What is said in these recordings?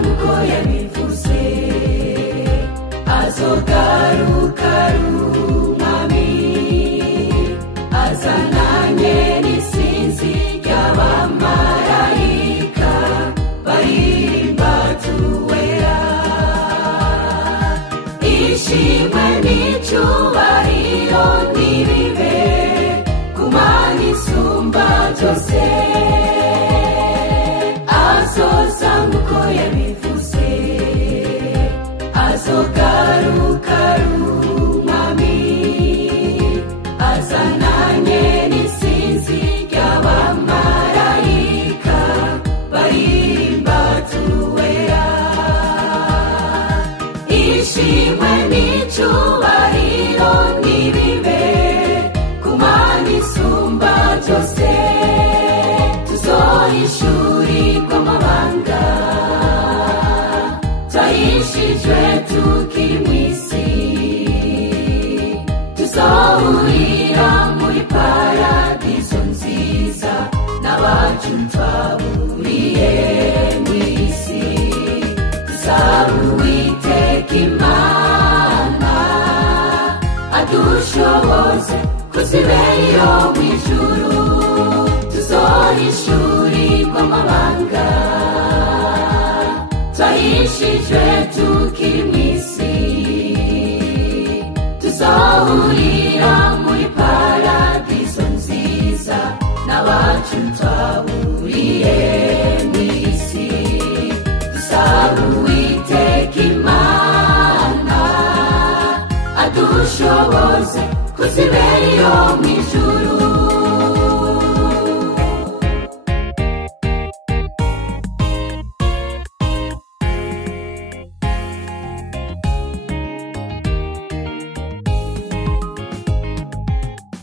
nk'uko yabivuze, azogaruka ari umwami, azananye n'isinzi ry'abamarayika bahimbaza uwera. Ishimwe n'icyubahiro nibibe ku Mana isumba byose, azoza nk'uko yabivuze, azogaruka ari umwami, azananye n'isinzi ry'abamarayika bahimbaza uwera. Ishimwe n'icyubahiro nibibe ku Mana isumba byose, tuzohishurirwa amabanga twahishijwe tukiri mu isi, tuzohurira muri paradizo nziza n'abacu twaburiye mu isi. Tuzaba Uwiteka Imana adushoboze kuzibera mu ijuru, tuzohishurirwa amabanga twahishijwe tukiri mu isi, tuzohurira muri paradizo nziza n'abacu twaburiye mu isi. Tuzaba Uwiteka Imana adushoboze kuzibera mu ijuru.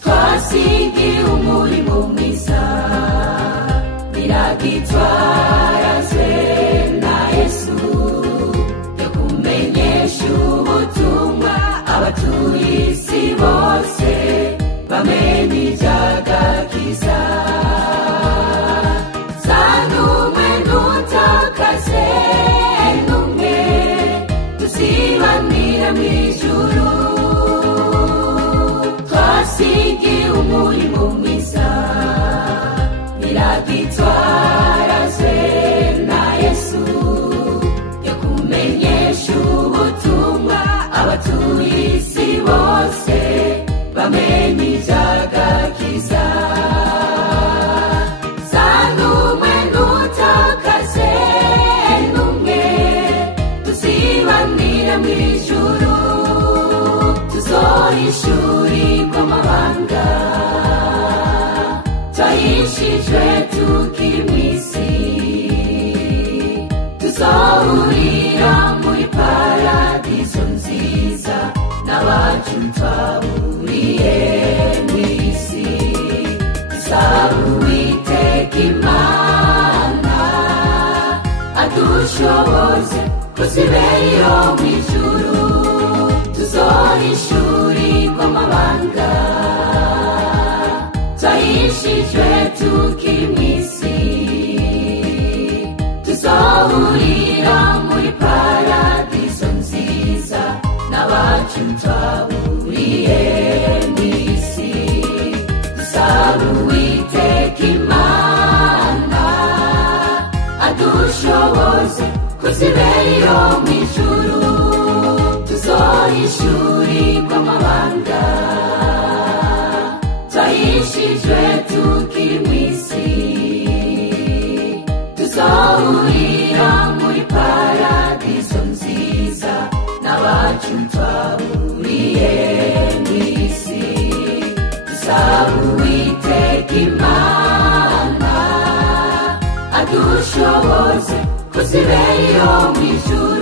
Twasigiye umurimo mwiza, biragitwarazwe na Yesu, yo kumenyesha ubutumwa abatuye isi bose bamenye iby'agakiza. Za n'umwe ntutakaze n'umwe, tuzibanire mu ijuru. Twasigiye umurimo mwiza, biragitwarazwe na Yesu, yo kumenyesha ubutumwa abatuye isi bose bamenye iby'agakiza. Za n'umwe ntutakaze n'umwe, tuzibanire mu ijuru, tuzohishurirwa amabanga twahishijwe tukiri mu isi, tuzohurira muri paradizo nziza n'abacu twaburiye mu isi. Tuzaba Uwiteka Imana adushoboze kuzibera mu ijuru, tuzohishurirwa amabanga twahishijwe tukiri mu isi, tuzohurira muri paradizo nziza n'abacu twaburiye mu isi. Tuzaba Uwiteka Imana adushoboze kuzibera mu ijuru, tuzohishurirwa amabanga twahishijwe tukiri mu isi, tuzohurira muri paradizo nziza n'abacu twaburiye mu isi. Tuzaba Uwiteka Imana adushoboze kuzibera mu ijuru,